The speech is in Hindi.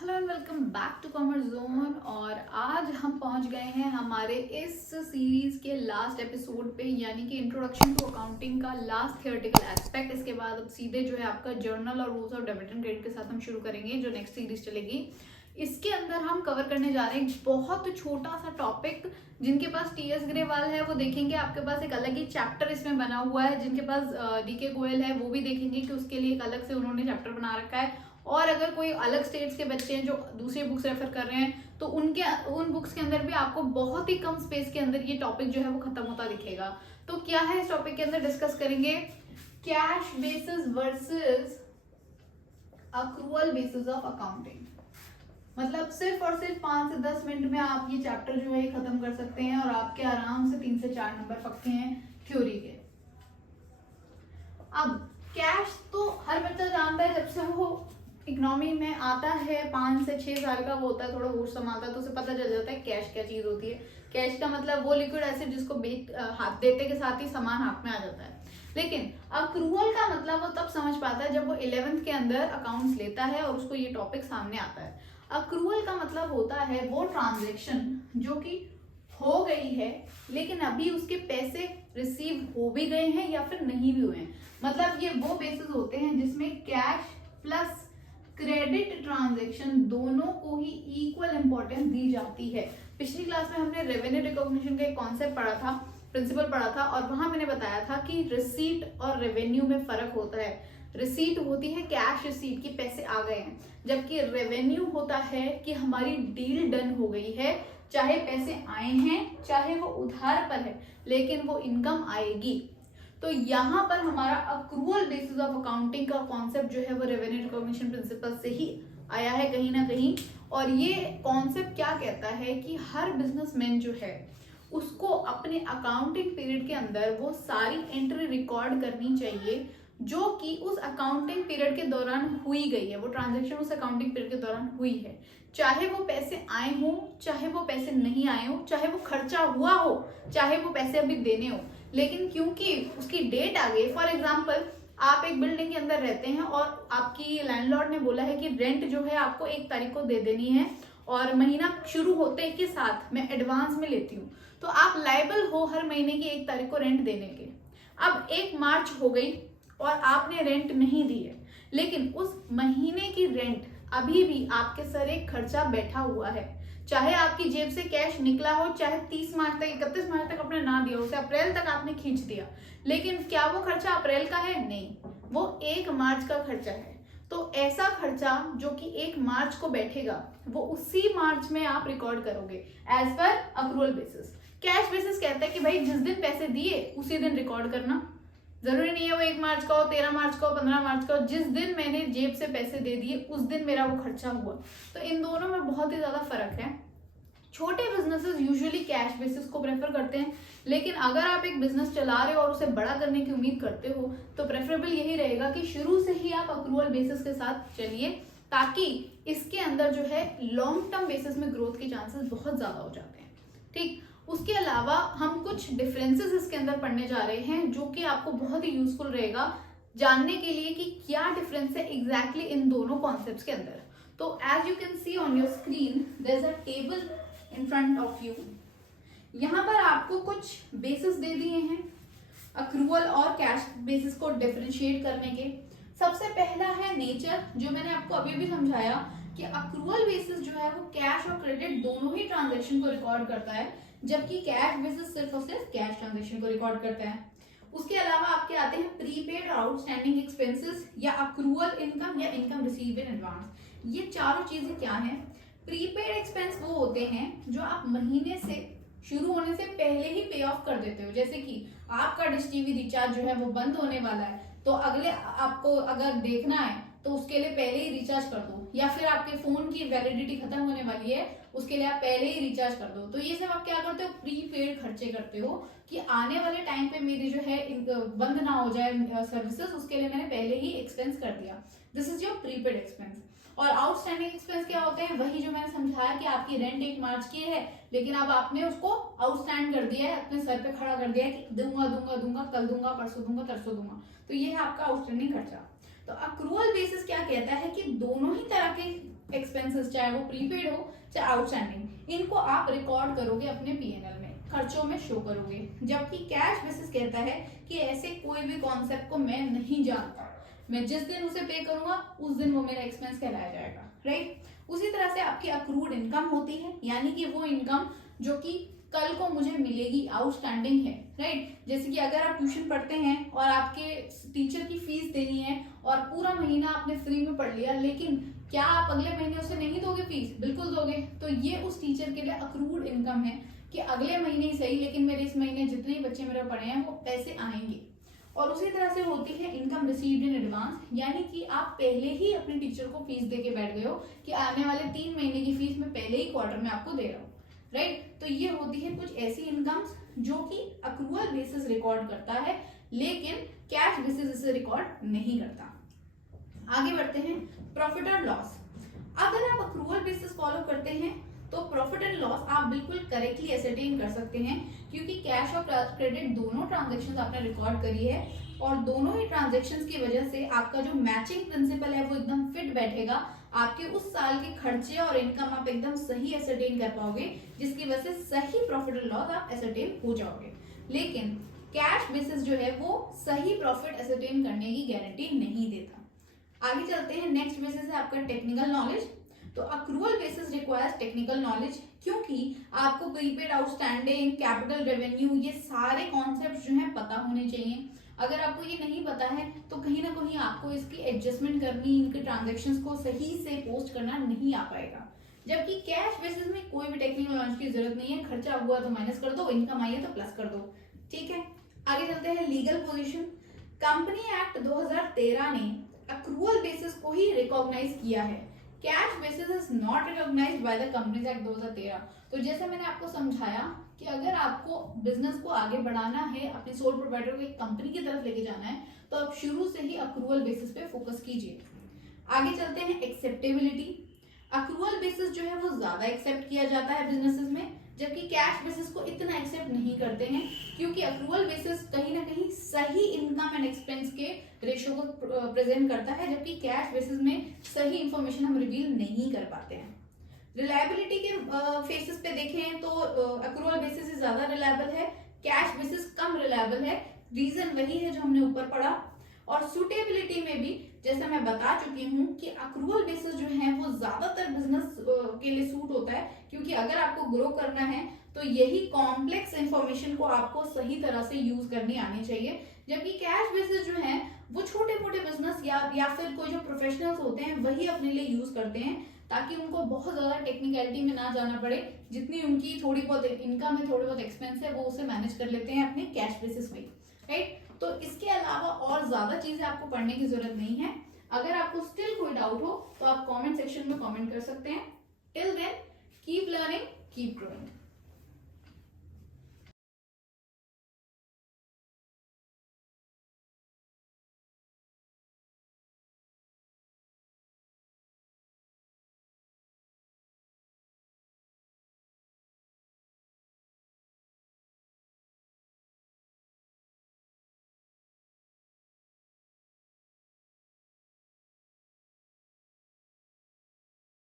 Hello and welcome back to commerce zone. और आज हम पहुंच गए हैं हमारे इस सीरीज के लास्ट एपिसोड पे, यानी कि इंट्रोडक्शन टू अकाउंटिंग का लास्ट थियोरेटिकल एस्पेक्ट। इसके बाद अब सीधे जो है आपका जर्नल और rules of debit and credit के साथ हम शुरू करेंगे, जो नेक्स्ट सीरीज चलेगी। इसके अंदर हम कवर करने जा रहे हैं एक बहुत छोटा सा टॉपिक। जिनके पास टीएस ग्रेवाल है वो देखेंगे, आपके पास एक अलग ही चैप्टर इसमें बना हुआ है। जिनके पास डीके गोयल है वो भी देखेंगे कि उसके लिए एक अलग से उन्होंने चैप्टर बना रखा है। और अगर कोई अलग स्टेट्स के बच्चे हैं जो दूसरी बुक्स रेफर कर रहे हैं, तो उन बुक्स के अंदर भी आपको बहुत ही कम स्पेस के अंदर ये टॉपिक जो है वो खत्म होता दिखेगा। तो क्या है इस टॉपिक के अंदर डिस्कस करेंगे, cash basis versus accrual basis of accounting. मतलब सिर्फ और सिर्फ 5 से 10 मिनट में आप ये चैप्टर जो है खत्म कर सकते हैं और आपके आराम से 3 से 4 नंबर पक्के हैं थ्योरी के। अब कैश तो हर बच्चा जानता है, जब से वो इकोनॉमी में आता है 5 से 6 साल का वो होता है, थोड़ा होश संभालता है, तो उसे पता चल जाता है कैश क्या चीज होती है। कैश का मतलब वो लिक्विड एसिड जिसको हाथ देते के साथ ही सामान हाथ में आ जाता है। लेकिन अक्रूअल का मतलब वो तब समझ पाता है जब वो 11th के अंदर अकाउंट्स लेता है और उसको ये टॉपिक सामने आता है। अक्रूअल का मतलब होता है वो ट्रांजेक्शन जो कि हो गई है, लेकिन अभी उसके पैसे रिसीव हो भी गए हैं या फिर नहीं भी हुए हैं। मतलब ये वो बेसिस होते हैं जिसमें कैश प्लस क्रेडिट ट्रांजैक्शन दोनों को ही इक्वल इंपॉर्टेंस दी जाती है। पिछली क्लास में हमने रेवेन्यू रिकॉग्निशन का एक कॉन्सेप्ट पढ़ा था, प्रिंसिपल पढ़ा था, और वहां मैंने बताया था कि रिसीट और रेवेन्यू में फर्क होता है। रिसीट होती है कैश रिसीट की पैसे आ गए हैं, जबकि रेवेन्यू होता है कि हमारी डील डन हो गई है, चाहे पैसे आए हैं चाहे वो उधार पर है, लेकिन वो इनकम आएगी। तो यहाँ पर हमारा अक्रूअल बेसिस ऑफ अकाउंटिंग का कॉन्सेप्ट जो है वो रेवेन्यू रिकॉग्निशन प्रिंसिपल से ही आया है कहीं ना कहीं। और ये कॉन्सेप्ट क्या कहता है कि हर बिजनेसमैन जो है उसको अपने अकाउंटिंग पीरियड के अंदर वो सारी एंट्री रिकॉर्ड करनी चाहिए जो कि उस अकाउंटिंग पीरियड के दौरान हुई गई है, वो ट्रांजेक्शन उस अकाउंटिंग पीरियड के दौरान हुई है। चाहे वो पैसे आए हो चाहे वो पैसे नहीं आए हो, चाहे वो खर्चा हुआ हो चाहे वो पैसे अभी देने हो, लेकिन क्योंकि उसकी डेट आ गई। फॉर एग्जाम्पल, आप एक बिल्डिंग के अंदर रहते हैं और आपकी लैंडलॉर्ड ने बोला है कि रेंट जो है आपको 1 तारीख को दे देनी है और महीना शुरू होते के साथ मैं एडवांस में लेती हूँ, तो आप लायबल हो हर महीने की 1 तारीख को रेंट देने के। अब 1 मार्च हो गई और आपने रेंट नहीं दी है, लेकिन उस महीने की रेंट अभी भी आपके सर एक खर्चा बैठा हुआ है। चाहे आपकी जेब से कैश निकला हो, चाहे 30 मार्च तक 31 मार्च तक आपने ना दिया, उसे अप्रैल तक आपने खींच दिया, लेकिन क्या वो खर्चा अप्रैल का है? नहीं, वो 1 मार्च का खर्चा है। तो ऐसा खर्चा जो कि 1 मार्च को बैठेगा वो उसी मार्च में आप रिकॉर्ड करोगे as per accrual basis. Cash basis कहता है कि भाई जिस दिन पैसे दिए उसी दिन रिकॉर्ड करना। जरूरी नहीं है वो 1 मार्च का हो, 13 मार्च का हो, 15 मार्च का हो, जिस दिन मैंने जेब से पैसे दे दिए उस दिन मेरा वो खर्चा हुआ। तो इन दोनों में बहुत ही ज्यादा फर्क है। छोटे बिजनेसेस यूजुअली कैश बेसिस को प्रेफर करते हैं, लेकिन अगर आप एक बिजनेस चला रहे हो और उसे बड़ा करने की उम्मीद करते हो तो प्रेफरेबल यही रहेगा कि शुरू से ही आप अक्रूअल बेसिस के साथ चलिए, ताकि इसके अंदर जो है लॉन्ग टर्म बेसिस में ग्रोथ के चांसेस बहुत ज्यादा हो जाते हैं। ठीक, उसके अलावा हम कुछ डिफरेंसेस इसके अंदर पढ़ने जा रहे हैं जो कि आपको बहुत ही यूजफुल रहेगा जानने के लिए कि क्या डिफरेंस है एग्जैक्टली इन दोनों कॉन्सेप्ट्स के अंदर। तो as you can see on your screen there is a table in front of you. यहाँ पर आपको कुछ बेसिस दे दिए हैं अक्रूअल और कैश बेसिस को डिफरेंशिएट करने के। सबसे पहला है नेचर, जो मैंने आपको अभी भी समझाया कि अक्रूअल बेसिस जो है वो कैश और क्रेडिट दोनों ही ट्रांजैक्शन को रिकॉर्ड करता है, जबकि कैश बेसिस सिर्फ और सिर्फ कैश ट्रांजैक्शन को रिकॉर्ड करता है। उसके अलावा आपके आते हैं प्रीपेड और आउटस्टैंडिंग एक्सपेंसेस या अक्रूअल इनकम या इनकम रिसीव्ड इन एडवांस। ये चारों चीजें क्या हैं? प्रीपेड एक्सपेंस वो होते हैं जो आप महीने से शुरू होने से पहले ही पे ऑफ कर देते हो। जैसे कि आपका डिश टीवी रिचार्ज जो है वो बंद होने वाला है, तो अगले आपको अगर देखना है तो उसके लिए पहले ही रिचार्ज कर दो, या फिर आपके फोन की वैलिडिटी खत्म होने वाली है उसके लिए आप पहले ही रिचार्ज कर दो। तो ये सब आप क्या करते हो? प्रीपेड खर्चे करते हो कि आने वाले टाइम पे मेरी जो है बंद ना हो जाए सर्विसेज, उसके लिए मैंने पहले ही एक्सपेंस कर दिया। This is your prepaid expense. और आउटस्टैंडिंग एक्सपेंस क्या होते हैं? वही जो मैंने समझाया कि आपकी रेंट 1 मार्च की है, लेकिन अब आपने उसको आउटस्टैंड कर दिया है, अपने सर पे खड़ा कर दिया है कि दूंगा दूंगा दूंगा, कल दूंगा, परसों दूंगा, तरसों दूंगा। तो ये है आपका आउटस्टैंडिंग खर्चा। तो अक्रूअल बेसिस क्या कहता है कि दोनों ही तरह के एक्सपेंसेस, चाहे वो प्रीपेड हो चाहे आउटस्टैंडिंग, इनको आप रिकॉर्ड करोगे अपने पीएनएल में, खर्चों में शो करोगे। जबकि कैश बेसिस कहता है कि ऐसे कोई भी कॉन्सेप्ट को मैं नहीं जानता, मैं जिस दिन उसे पे करूंगा उस दिन वो मेरा एक्सपेंस कहलाया जाएगा, राइट। उसी तरह से आपकी अक्रूड इनकम होती है, यानी कि वो इनकम जो कि कल को मुझे मिलेगी, आउटस्टैंडिंग है, राइट। जैसे कि अगर आप ट्यूशन पढ़ते हैं और आपके टीचर की फीस देनी है और पूरा महीना आपने फ्री में पढ़ लिया, लेकिन क्या आप अगले महीने उसे नहीं दोगे फीस? बिल्कुल दोगे। तो ये उस टीचर के लिए अक्रूड इनकम है कि अगले महीने ही सही, लेकिन मेरे इस महीने जितने बच्चे मेरे पढ़े हैं वो पैसे आएंगे। और उसी तरह से होती है इनकम रिसीव्ड इन एडवांस, यानी कि आप पहले ही अपने टीचर को फीस दे के बैठ गए हो कि आने वाले 3 महीने की फीस मैं पहले ही क्वार्टर में आपको दे रहा हूँ, राइट। तो ये होती है कुछ ऐसी इनकम्स जो कि अक्रूअल बेसिस रिकॉर्ड करता है, लेकिन कैश बेसिस इसे रिकॉर्ड नहीं करता। आगे बढ़ते हैं, प्रॉफिट और लॉस। अगर आप अक्रूअल बेसिस फॉलो करते हैं तो प्रॉफिट एंड लॉस आप बिल्कुल करेक्टली एसरटेन कर सकते हैं, क्योंकि कैश और क्रेडिट दोनों ट्रांजैक्शंस आपने रिकॉर्ड करी है और दोनों ही ट्रांजैक्शंस की वजह से आपका जो मैचिंग प्रिंसिपल है वो एकदम फिट बैठेगा। आपके उस साल के खर्चे और इनकम आप एकदम सही एसरटेन कर पाओगे, जिसकी वजह से सही प्रॉफिट और लॉस आप एसरटेन हो जाओगे। लेकिन कैश बेसिस जो है वो सही प्रॉफिट एसरटेन करने की गारंटी नहीं देता। आगे चलते हैं, नेक्स्ट बेसिस है आपका टेक्निकल नॉलेज। तो accrual basis requires technical knowledge, क्योंकि आपको प्रीपेड, आउटस्टैंडिंग, कैपिटल रेवेन्यू, ये सारे कॉन्सेप्ट जो है पता होने चाहिए। अगर आपको ये नहीं पता है तो कहीं ना कहीं आपको इसकी एडजस्टमेंट करनी, इनके ट्रांजेक्शन्स को सही से पोस्ट करना नहीं आ पाएगा। जबकि कैश बेसिस में कोई भी टेक्निकल नॉलेज की जरूरत नहीं है, खर्चा हुआ तो माइनस कर दो, इनकम आई है तो प्लस कर दो, ठीक है। आगे चलते हैं, लीगल पोजीशन। कंपनी एक्ट 2013 ने अक्रूअल बेसिस को ही रिकॉग्नाइज किया है, cash basis is not recognised by the companies act 2013। तो जैसे मैंने आपको समझाया कि अगर आपको बिजनेस को आगे बढ़ाना है, अपने सोल प्रोवाइडर को एक कंपनी की तरफ लेके जाना है, तो आप शुरू से ही अक्रूअल बेसिस पे फोकस कीजिए। आगे चलते हैं, एक्सेप्टेबिलिटी। अक्रूअल बेसिस जो है वो ज्यादा एक्सेप्ट किया जाता है बिजनेसेस में, जबकि कैश बेसिस को इतना एक्सेप्ट नहीं करते हैं, क्योंकि अक्रूअल बेसिस कहीं ना कहीं सही इनकम एंड एक्सपेंस के रेशियो को प्रेजेंट करता है, जबकि कैश बेसिस में सही इंफॉर्मेशन हम रिवील नहीं कर पाते हैं। रिलायबिलिटी के फेसेस पे देखें तो अक्रूअल बेसिस ज्यादा रिलायबल है, कैश बेसिस कम रिलायबल है। रीजन वही है जो हमने ऊपर पढ़ा। और सूटेबिलिटी में भी जैसे मैं बता चुकी हूँ कि अक्रूअल बेसिस जो है वो ज्यादातर बिजनेस के लिए सूट होता है, क्योंकि अगर आपको ग्रो करना है तो यही कॉम्प्लेक्स इंफॉर्मेशन को आपको सही तरह से यूज करनी आनी चाहिए। जबकि कैश बेसिस जो है वो छोटे मोटे बिजनेस या फिर कोई जो प्रोफेशनल्स होते हैं वही अपने लिए यूज करते हैं, ताकि उनको बहुत ज्यादा टेक्निकलिटी में ना जाना पड़े। जितनी उनकी थोड़ी बहुत इनकम है, थोड़ी बहुत एक्सपेंस है, वो उसे मैनेज कर लेते हैं अपने कैश बेसिस में, राइट। तो इसके अलावा और ज्यादा चीजें आपको पढ़ने की जरूरत नहीं है। अगर आपको स्टिल कोई डाउट हो तो आप कमेंट सेक्शन में कमेंट कर सकते हैं। Till then keep learning, keep growing.